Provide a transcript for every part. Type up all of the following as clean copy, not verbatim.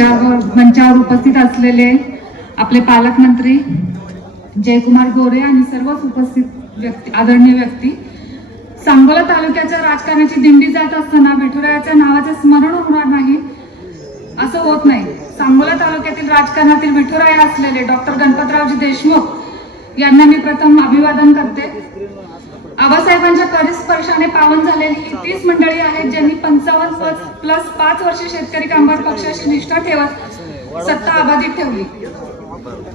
मंचावर उपस्थित असलेले आपले पालकमंत्री जयकुमार गोरे आणि सर्वच उपस्थित व्यक्ती, आदरणीय व्यक्ती, सांगोला तालुक्याच्या राजकारणाची दिंडी जात असताना विठुरायाच्या नावाचे स्मरण होणार नाही असं होत नाही। सांगोला तालुक्यातील राजकारणातील विठुराय असलेले डॉक्टर गणपतरावजी देशमुख यांना मी प्रथम अभिवादन करते। आबासाहेबांच्या परिस्पर्शाने पावन झालेली ही 30 मंडळी आहेत ज्यांनी 55+5 वर्ष शेतकरी कामगार पक्षाशी निष्ठा ठेवत सत्ता अबाधित ठेवली।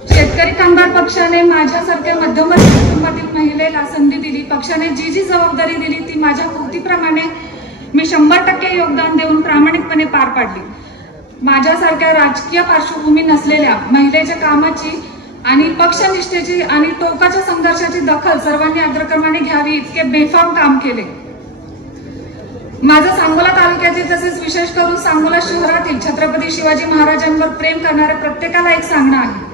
शेतकरी कामगार पक्षाने माझ्यासारख्या मध्यमवर्गीय कुटुंबातील महिलेला संधी दिली। पक्षाने जी जी जबाबदारी दिली ती माझ्या कृतीप्रमाणे मी 100% योगदान देऊन प्रामाणिकपणे पार पाडली। माझ्यासारख्या राजकीय पार्श्वभूमी नसलेल्या महिलेच्या कामाची आणि पक्षनिष्ठेची आणि टोकाच्या संघर्षाची दखल सर्वांनी अग्रक्रमाने घ्यावी इतके बेफाम काम केले। माझं सांगोला तालुक्यातील तसेच विशेष करून सांगोला शहरातील छत्रपती शिवाजी महाराजांवर प्रेम करणाऱ्या प्रत्येकाला एक सांगणं आहे,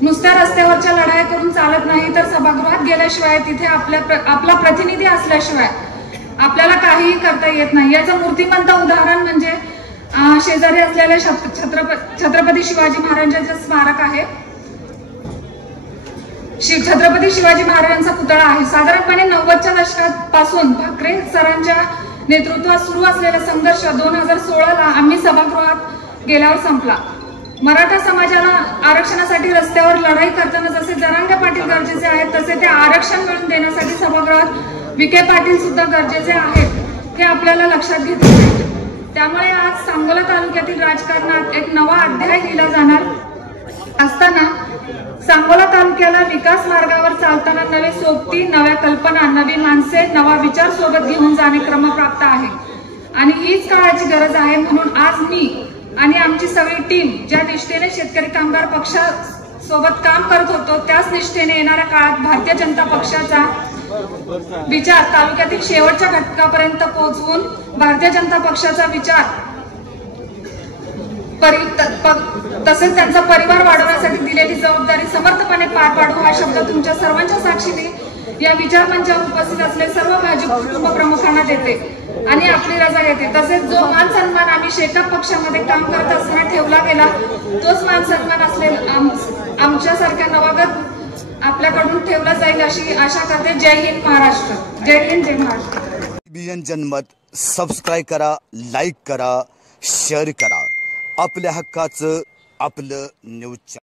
नुसत्या रस्त्यावरच्या लढाई करून चालत नाही, तर सभागृहात गेल्याशिवाय तिथे आपला प्रतिनिधी असल्याशिवाय आपल्याला काहीही करता येत नाही। याचं मूर्तिमंत उदाहरण म्हणजे शेजारी असलेल्या छत्रपती शिवाजी महाराजांचे स्मारक आहे। छत्रपती शिवाजी महाराजांचा पुतळा आहे। साधारणपणे 90च्या दशकापासून भाकरे सरांच्या नेतृत्वात सुरू असलेला संघर्ष 2016ला आम्ही सभागृहात गेल्यावर संपला। मराठा समाजाला आरक्षणासाठी रस्त्यावर लढाई करताना जसे जरांगे पाटील गरजेचे आहेत तसे ते आरक्षण मिळवून देण्यासाठी सभागृहात विखे पाटील सुद्धा गरजेचे आहेत हे आपल्याला लक्षात घेतले पाहिजे। त्यामुळे आज सांगोला तालुक्यातील राजकारणात एक नवा अध्याय लिहिला जाणार असताना सांगोला तालुक्याला विकास मार्गावर चालताना नवे सोबती, नव्या कल्पना, नवी माणसे, नवा विचार सोबत घेऊन जाणे क्रमप्राप्त आहे आणि हीच काळाची गरज आहे। म्हणून आज मी आणि आमची सगळी टीम ज्या निष्ठेने शेतकरी कामगार पक्षासोबत काम करत होतो त्याच निष्ठेने येणाऱ्या काळात भारतीय जनता पक्षाचा विचार तालुक्यातील शेवटच्या घटकापर्यंत पोहोचवून भारतीय जनता पक्षाचा विचार तसेच त्यांचा परिवार वाढवण्यासाठी दिलेली जबाबदारी समर्थपणे पार पाडू हा शब्द तुमच्या सर्वांच्या साक्षीने या विचार मंचावर उपस्थित असलेले सर्व भाजप कुटुंब प्रमुखांना देते आणि आपली रजा घेते। तसेच जो मान सन्मान आम्ही शेकाप पक्षामध्ये काम करत असताना ठेवला गेला तोच मान सन्मान असलेला आमच्यासारख्या नवागत आपल्याकडून ठेवला जाईल अशी आशा करते। जय हिंद महाराष्ट्र, जय हिंद, जय महाराष्ट्र। बीएन जनमत सबस्क्राइब करा, लाईक करा, शेअर करा। आपल्या हक्काचं आपलं न्यूज।